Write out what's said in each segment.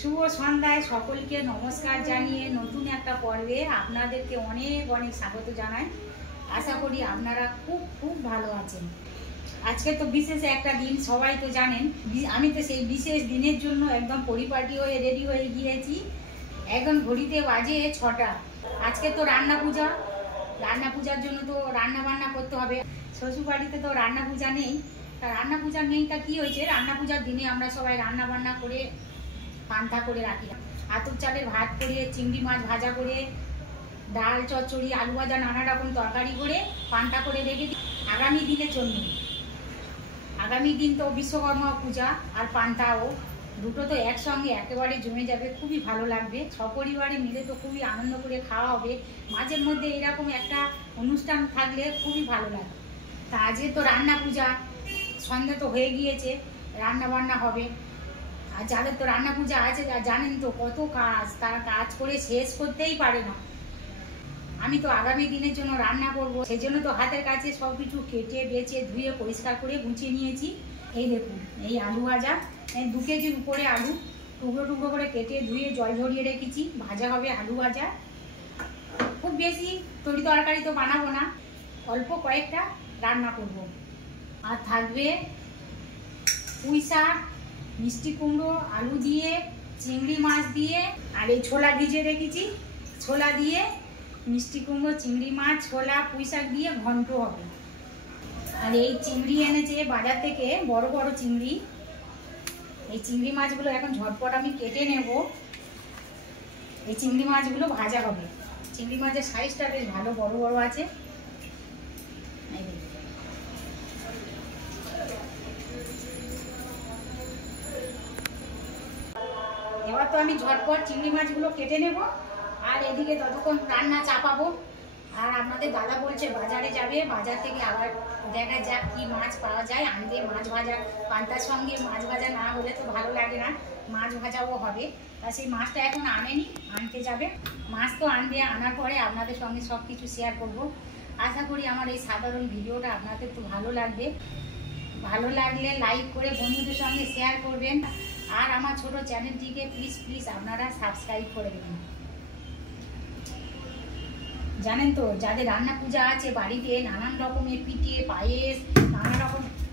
শুভ সন্ধ্যায় সকলকে নমস্কার জানিয়ে নতুন একটা পর্বে আপনাদেরকে অনেক অনেক স্বাগত জানাই। আশা করি আপনারা খুব খুব ভালো আছেন। আজকে তো বিশেষ একটা দিন, সবাই তো জানেন। আমি তো সেই বিশেষ দিনের জন্য একদম পরিপাটি হয়ে রেডি হয়ে গিয়েছি। এখন ঘড়িতে বাজে 6টা। আজকে তো রান্না পূজার জন্য তো রান্না বান্না করতে হবে। শ্বশুর বাড়িতে তো রান্না পূজা নেই। তা রান্না পূজা নেই তা কি হয়েছে, রান্না পূজার দিনে আমরা সবাই রান্না বান্না করে পান্তা করে রাখি। আতপ চালের ভাত করে, চিংড়ি মাছ ভাজা করে, ডাল চচ্চড়ি আলু ভাজা নানা রকম তরকারি করে পান্তা করে রেখে দিই আগামী দিনের জন্য। আগামী দিন তো বিশ্বকর্মা পূজা আর পান্তাও, দুটো তো একসঙ্গে একেবারে জমে যাবে, খুবই ভালো লাগবে। সপরিবারে মিলে তো খুবই আনন্দ করে খাওয়া হবে। মাঝের মধ্যে এরকম একটা অনুষ্ঠান থাকলে খুবই ভালো লাগে। তা আজকে তো রান্না পূজা, সন্ধ্যা তো হয়ে গিয়েছে, রান্না বান্না হবে। আর যাদের তো রান্না পূজা আছে জানেন তো কত কাজ, তারা কাজ করে শেষ করতেই পারে না। আমি তো আগামী দিনের জন্য রান্না করব, সেই জন্য তো হাতের কাছে সব কিছু কেটে বেছে ধুয়ে পরিষ্কার করে গুছিয়ে নিয়েছি। এই দেখুন, এই আলু ভাজা, 2 কেজির উপরে আলু টুকরো টুকরো করে কেটে ধুয়ে জল ঝরিয়ে রেখেছি। ভাজা হবে আলু ভাজা। খুব বেশি তরি তরকারি তো বানাবো না, অল্প কয়েকটা রান্না করব। আর থাকবে পুঁই শাক, মিষ্টি কুমড়ো, আলু দিয়ে, চিংড়ি মাছ দিয়ে, আর এই ছোলা ভিজিয়ে রেখেছি, ছোলা দিয়ে মিষ্টি কুমড়ো, চিংড়ি মাছ, ছোলা, পুঁই শাক দিয়ে ঘন্ট হবে। আর এই চিংড়ি এনেছে বাজার থেকে, বড় বড় চিংড়ি। এই চিংড়ি মাছগুলো এখন ঝটপট আমি কেটে নেব। এই চিংড়ি মাছগুলো ভাজা হবে। চিংড়ি মাছের সাইজটা বেশ ভালো, বড় বড় আছে। এবার তো আমি ঝটপট চিংড়ি মাছগুলো কেটে নেব, আর এদিকে ততক্ষণ রান্না চাপাবো। আর আপনাদের দাদা বলছে বাজারে যাবে, বাজার থেকে আবার দেখা যাক কি মাছ পাওয়া যায় আনতে। মাছ ভাজা, পান্তার সঙ্গে মাছ ভাজা না হলে তো ভালো লাগে না, মাছ ভাজাও হবে। তা সেই মাছটা এখন আনেনি, আনতে যাবে। মাছ তো আনার পরে আপনাদের সঙ্গে সব কিছু শেয়ার করব। আশা করি আমার এই সাধারণ ভিডিওটা আপনাদের তো ভালো লাগবে। ভালো লাগলে লাইক করে বন্ধুদের সঙ্গে শেয়ার করবেন। আর আমার ছোট চ্যানেলটিকে প্লিজ আপনারা সাবস্ক্রাইব করে দেবেন। জানেন তো, যাদের রান্না পূজা আছে বাড়িতে, নানান রকমের পিঠে, পায়েস,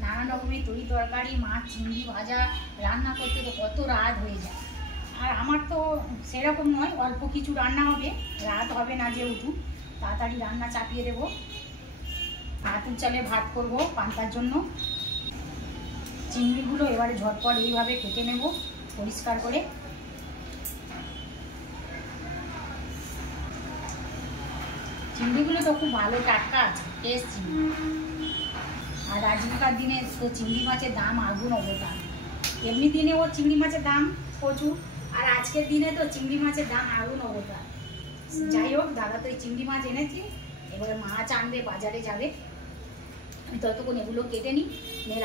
নানান রকমের তরি তরকারি, মাছ চিংড়ি ভাজা রান্না করতে তো কত রাত হয়ে যায়। আর আমার তো সেরকম নয়, অল্প কিছু রান্না হবে, রাত হবে না যেহেতু, তাড়াতাড়ি রান্না চাপিয়ে দেবো। আতপ চালে ভাত করব পান্তার জন্য। চিংড়িগুলো এবারে ঝটপট এইভাবে কেটে নেব পরিষ্কার করে। চিংড়িগুলো তো খুব ভালো, টাটকা আছে, ফ্রেশ চিংড়ি। আর আজকালকার দিনে তো চিংড়ি মাছের দাম আগুন অবদান। এমনি দিনে ও চিংড়ি মাছের দাম প্রচুর, আর আজকের দিনে তো চিংড়ি মাছের দাম আগুন অবদান। যাই হোক, দাদা তো এই চিংড়ি মাছ এনেছি, এবারে মাছ আনবে, বাজারে যাবে। আমি ততক্ষণ এগুলো কেটে নিই,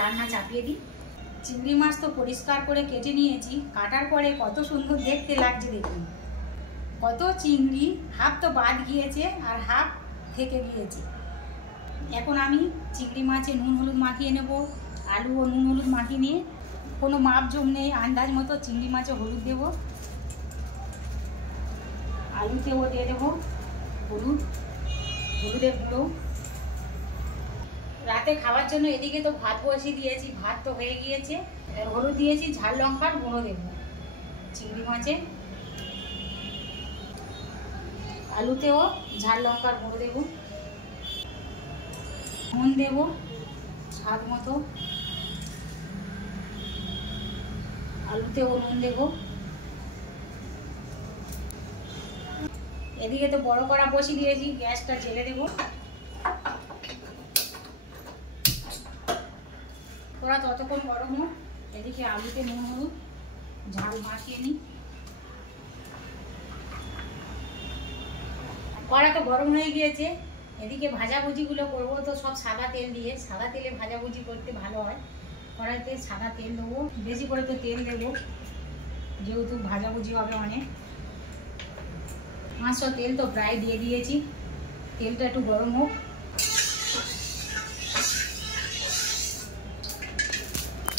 রান্না চাপিয়ে দিই। চিংড়ি মাছ তো পরিষ্কার করে কেটে নিয়েছি, কাটার পরে কত সুন্দর দেখতে লাগছে দেখুন। কত চিংড়ি, হাফ তো বাদ গিয়েছে আর হাফ থেকে গিয়েছে। এখন আমি চিংড়ি মাছে নুন হলুদ মাখিয়ে নেব। আলু ও নুন হলুদ মাখিয়ে নিয়ে, কোনো মাপ জম নেই, আন্দাজ মতো চিংড়ি মাছে হলুদ দেব, আলুতেও দিয়ে দেবো হলুদের গুঁড়ো। রাতে খাওয়ার জন্য এদিকে তো ভাত বসিয়ে দিয়েছি, ভাত তো হয়ে গিয়েছে। হলুদ দিয়েছি, ঝাল লঙ্কার গুঁড়ো দেবো চিংড়ি মাছে, আলুতেও ঝাল লঙ্কার গুঁড়ো দেবো, নুন দেবো স্বাদ মতো, আলুতেও নুন দেবো। এদিকে তো বড় কড়া বসিয়ে দিয়েছি, গ্যাসটা জ্বেলে দেবো। কড়া ততক্ষণ গরম হোক, এদিকে আলুতে নুন হলুদ ঝাল মাখিয়ে নিই। কড়া তো গরম হয়ে গিয়েছে, এদিকে ভাজাভুজিগুলো করবো তো সব সাদা তেল দিয়ে। সাদা তেলে ভাজাভুজি করতে ভালো হয়। কড়াইতে সাদা তেল দেবো, বেশি করে তো তেল দেবো যেহেতু ভাজাভুজি হবে অনেক। 500 তেল তো প্রায় দিয়ে দিয়েছি, তেলটা একটু গরম হোক।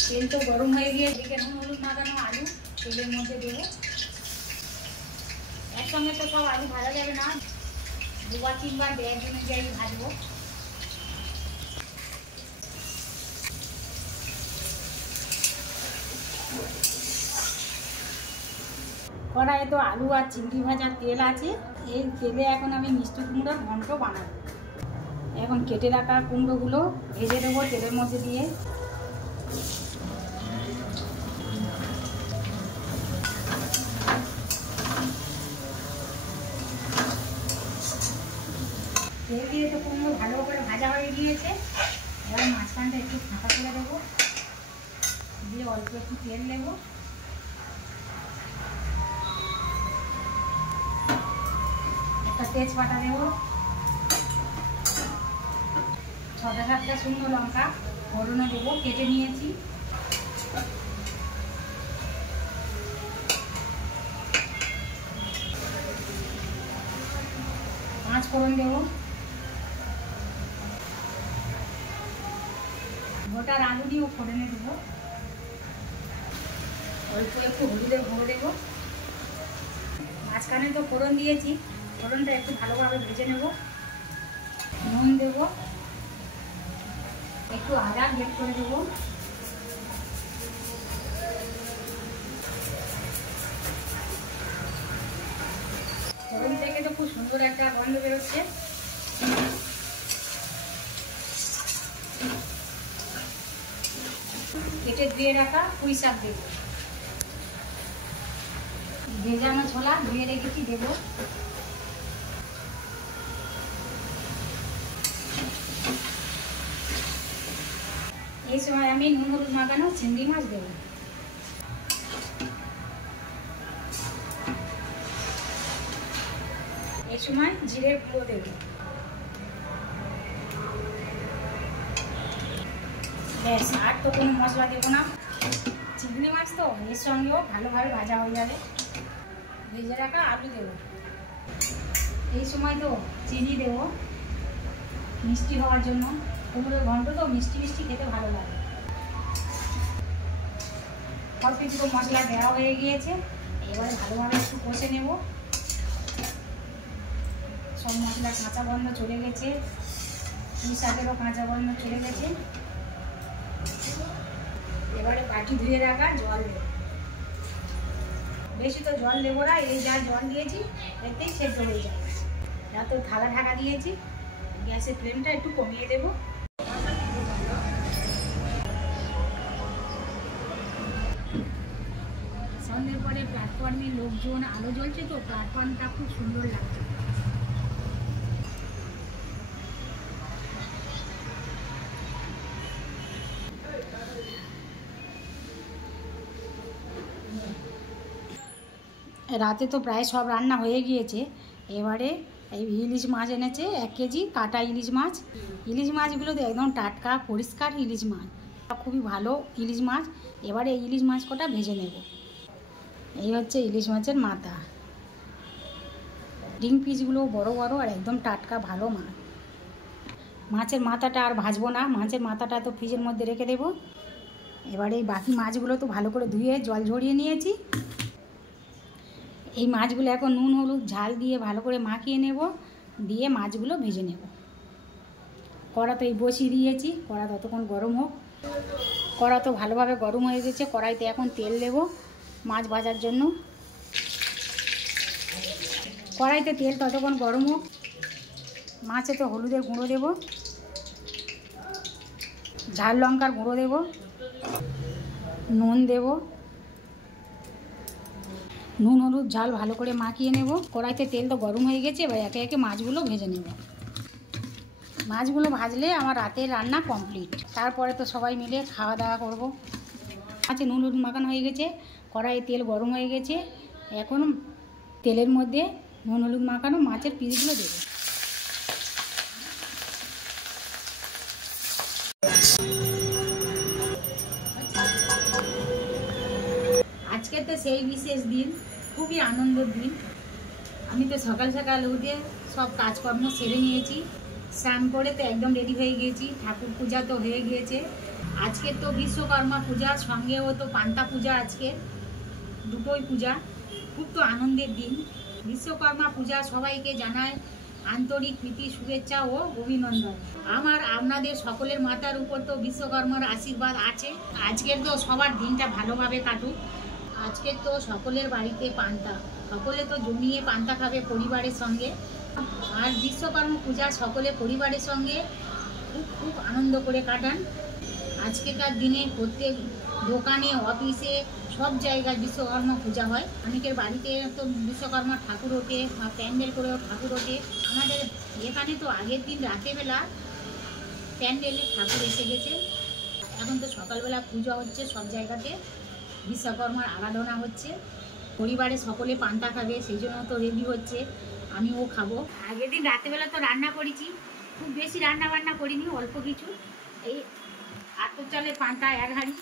তেল তো গরম হয়ে গিয়ে এদিকে নুন হলুদ মাখানো আলু তেলের মধ্যে দেবো। একসঙ্গে তো সব আলু ভাজা যাবে না, 2-3 বার ব্যাগ অনুযায়ী ভাজবো। কড়াইয়ে তো আলু আর চিংড়ি ভাজার তেল আছে, এই তেলে এখন আমি মিষ্টি কুমড়োর ঘন্ট বানাবো। এখন কেটে রাখা কুমড়োগুলো ভেজে দেবো তেলের মধ্যে দিয়ে। তেল দিয়ে তো কুমড়ো ভালো করে ভাজা হয়ে গিয়েছে, এবার মাঝখানটা একটু ফাঁকা করে দেবো, দিয়ে অল্প একটু তেল নেবো, একটা তেজপাতা দেবো, 6-7টা শুকনো লঙ্কা ফোড়নে দেবো, কেটে নিয়েছি। পাঁচ ফোড়ন দেবো, গোটা আলু দিয়েও ফোড়নে দেবো, অল্প একটু হলুদের গুঁড়ো দেবো। মাঝখানে তো ফোড়ন দিয়েছি, ফোড়নটা একটু ভালোভাবে ভেজে নেব। নুন দেবো, একটু আদা গ্রেট করে দেবো, ফোড়ন থেকে তো খুব সুন্দর একটা গন্ধ বেরোচ্ছে। কেটে ধুয়ে রাখা পুঁই শাক দেবো, ভেজানো ছোলা ধুয়ে রেখেছি দেবো, এই সময় আমি নুন হলুদ মাখানো চিংড়ি মাছ দেবো। এই সময় জিরের গুঁড়ো দেবো। ব্যাস, আর তো কোনো মশলা দেবো না। চিংড়ি মাছ তো এর সঙ্গেও ভালোভাবে ভাজা হয়ে যাবে। ভেজে রাখা আলু দেবো। এই সময় তো চিনি দেবো মিষ্টি হওয়ার জন্য, কুমড়োর ঘন্ট তো মিষ্টি মিষ্টি খেতে ভালো লাগে। সব কিছু তো মশলা দেওয়া হয়ে গিয়েছে, এবারে ভালোভাবে একটু কষে নেব। সব মশলা কাঁচা গন্ধ চলে গেছে, পুঁই শাকেরও কাঁচা গন্ধ চলে গেছে। এবারে বাটি ধুয়ে রাখা জল দেবো, বেশি তো জল দেবো না, এই যা জল দিয়েছি এতেই সেদ্ধ হয়ে যাবে। এত থালা ঢাকা দিয়েছি, গ্যাসের ফ্লেমটা একটু কমিয়ে দেবো। সন্ধ্যের পরে প্ল্যাটফর্মে লোকজন, আলো জ্বলছে তো প্ল্যাটফর্মটা খুব সুন্দর লাগছে। রাতে তো প্রায় সব রান্না হয়ে গিয়েছে। এবারে এই ইলিশ মাছ এনেছে 1 কেজি কাটা ইলিশ মাছ। ইলিশ মাছগুলো তো একদম টাটকা পরিষ্কার ইলিশ মাছ, খুবই ভালো ইলিশ মাছ। এবারে এই ইলিশ মাছ কটা ভেজে নেব। এই হচ্ছে ইলিশ মাছের মাথা, ডিম পিসগুলো বড় বড় আর একদম টাটকা ভালো মাছ। মাছের মাথাটা আর ভাজবো না, মাছের মাথাটা তো ফ্রিজের মধ্যে রেখে দেবো। এবারে এই বাকি মাছগুলো তো ভালো করে ধুয়ে জল ঝরিয়ে নিয়েছি। এই মাছগুলো এখন নুন হলুদ ঝাল দিয়ে ভালো করে মাখিয়ে নেব, দিয়ে মাছগুলো ভেজে নেব। কড়া তো এই বসিয়ে দিয়েছি, কড়া ততক্ষণ গরম হোক। কড়া তো ভালোভাবে গরম হয়ে গেছে, কড়াইতে এখন তেল দেব মাছ ভাজার জন্য। কড়াইতে তেল ততক্ষণ গরম হোক। মাছে তো হলুদের গুঁড়ো দেব, ঝাল লঙ্কার গুঁড়ো দেব, নুন দেব, নুন হলুদ ঝাল ভালো করে মাখিয়ে নেব। কড়াইতে তেল তো গরম হয়ে গেছে, এবার একে একে মাছগুলো ভেজে নেব। মাছগুলো ভাজলে আমার রাতের রান্না কমপ্লিট। তারপরে তো সবাই মিলে খাওয়া দাওয়া করবো। মাছে নুন হলুদ মাখানো হয়ে গেছে, কড়াইয়ে তেল গরম হয়ে গেছে। এখন তেলের মধ্যে নুন হলুদ মাখানো মাছের পিসগুলো দেবো। আজকে তো সেই বিশেষ দিন, খুবই আনন্দের দিন। আমি তো সকাল সকাল উঠে সব কাজকর্ম সেরে নিয়েছি, স্নান করে তো একদম রেডি হয়ে গিয়েছি। ঠাকুর পূজা তো হয়ে গিয়েছে। আজকে তো বিশ্বকর্মা পূজা, সঙ্গেও তো পান্তা পূজা। আজকে দুটোই পূজা, খুব তো আনন্দের দিন। বিশ্বকর্মা পূজা সবাইকে জানায় আন্তরিক প্রীতি, শুভেচ্ছা ও অভিনন্দন। আমার আপনাদের সকলের মাথার উপর তো বিশ্বকর্মার আশীর্বাদ আছে। আজকের তো সবার দিনটা ভালোভাবে কাটুক। আজকের তো সকলের বাড়িতে পান্তা, সকলে তো জমিয়ে পান্তা খাবে পরিবারের সঙ্গে। আর বিশ্বকর্মা পূজা সকলে পরিবারের সঙ্গে খুব খুব আনন্দ করে কাটান। আজকেকার দিনে প্রত্যেক দোকানে, অফিসে, সব জায়গায় বিশ্বকর্মা পূজা হয়। অনেকের বাড়িতে তো বিশ্বকর্মা ঠাকুর ওঠে বা প্যান্ডেল করেও ঠাকুর ওঠে। আমাদের এখানে তো আগের দিন রাতেরবেলা প্যান্ডেলে ঠাকুর এসে গেছে। এখন তো সকালবেলা পূজা হচ্ছে, সব জায়গাতে বিশ্বকর্মার আরাধনা হচ্ছে। পরিবারে সকলে পান্তা খাবে, সেই জন্য তো রেডি হচ্ছে, আমিও খাবো। আগের দিন রাতেরবেলা তো রান্না করেছি, খুব বেশি রান্না বান্না করিনি, অল্প কিছু। এই আতপ চালের পান্তা 1 হাঁড়ি।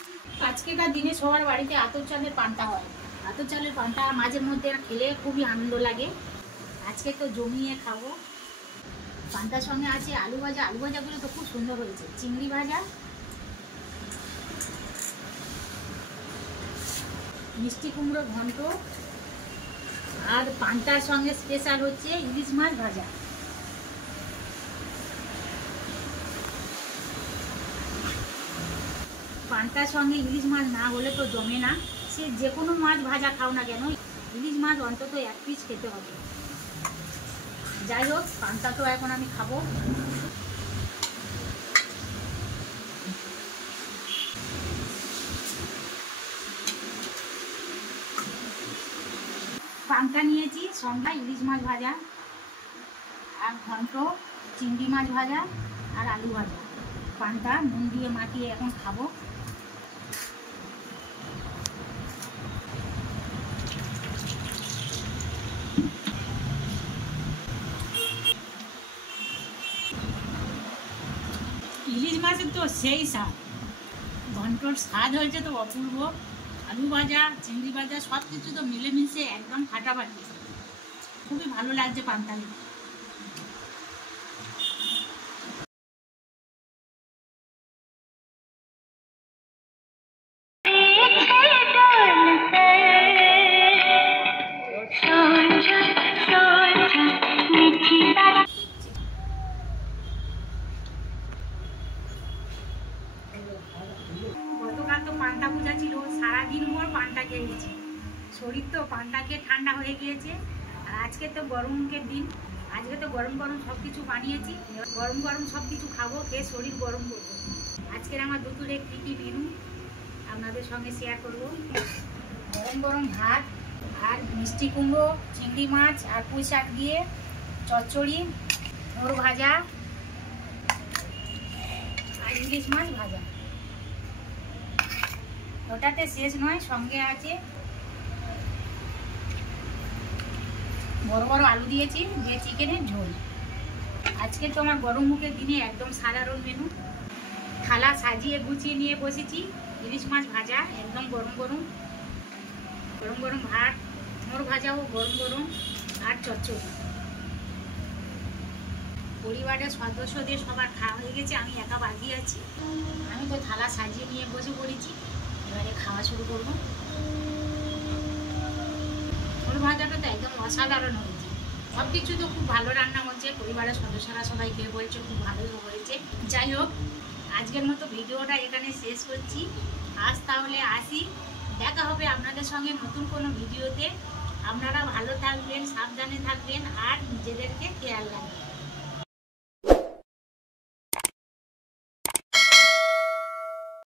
আজকেকার দিনে সবার বাড়িতে আতপ চালের পান্তা হয়। আতপ চালের পান্তা মাঝে মধ্যে খেলে খুবই আনন্দ লাগে। আজকে তো জমিয়ে খাবো। পান্তার সঙ্গে আছে আলু ভাজা। আলু ভাজাগুলো তো খুব সুন্দর হয়েছে। চিংড়ি ভাজা, মিষ্টি কুমড়ো ঘন্ট, আর পান্তার সঙ্গে স্পেশাল হচ্ছে ইলিশ মাছ ভাজা। পান্তার সঙ্গে ইলিশ মাছ না হলে তো জমে না। সে যে কোনো মাছ ভাজা খাও না কেন, ইলিশ মাছ অন্তত 1 পিস খেতে হবে। যাই হোক, পান্তা তো এখন আমি খাবো। পান্তা নিয়েছি, সঙ্গে ইলিশ মাছ ভাজা আর ঘন্ট, চিংড়ি মাছ ভাজা আর আলু ভাজা। পান্তা নুন দিয়ে মাখিয়ে এখন খাবো। ইলিশ মাছের তো সেই স্বাদ, ঘন্টর স্বাদ হয়েছে তো অপূর্ব। আলু ভাজা, চিংড়ি ভাজা সব কিছু তো মিলেমিশে একদম ফাটাফাটি, খুবই ভালো লাগছে পান্তা। গতকাল তো পান্তা পূজা ছিল, সারাদিন ভর পান্তা খেয়েছি। শরীর তো পান্তা খেয়ে ঠান্ডা হয়ে গিয়েছে। আর আজকে তো গরমের দিন, আজকে তো গরম গরম সব কিছু বানিয়েছি। গরম গরম সব কিছু খাবো, খেয়ে শরীর গরম করবো। আজকের আমার দুপুরে কী কী মেনু আপনাদের সঙ্গে শেয়ার করব। গরম গরম ভাত আর মিষ্টি কুমড়ো, চিংড়ি মাছ আর পুঁই শাক দিয়ে চচ্চড়ি, মোর ভাজা আর ইলিশ মাছ ভাজা। ওটাতে শেষ নয়, সঙ্গে আছে বড় বড় আলু দিয়েছি, দিয়ে চিকেনের ঝোল। আজকে তো আমার গরম মুখের দিনে একদম সাধারণ মেনু। থালা সাজিয়ে গুছিয়ে নিয়ে বসেছি। ইলিশ মাছ ভাজা একদম গরম গরম, গরম গরম ভাত, মোর ভাজাও গরম গরম, আর চচ্চড়ি। পরিবারের সদস্যদের সবার খাওয়া হয়ে গেছে, আমি একা বাকি আছি। আমি তো থালা সাজিয়ে নিয়ে বসে পড়েছি, এবারে খাওয়া শুরু করবো। মোর ভাজাটা তো একদম অসাধারণ হয়েছে। সব কিছু তো খুব ভালো রান্না হচ্ছে, পরিবারের সদস্যরা সবাই খেয়ে বলছে খুব ভালো হয়েছে। যাই হোক, আজকের মতো ভিডিওটা এখানে শেষ করছি। আজ তাহলে আসি, দেখা হবে আপনাদের সঙ্গে নতুন কোনো ভিডিওতে। আপনারা ভালো থাকবেন, সাবধানে থাকবেন আর নিজেদেরকে খেয়াল রাখবেন।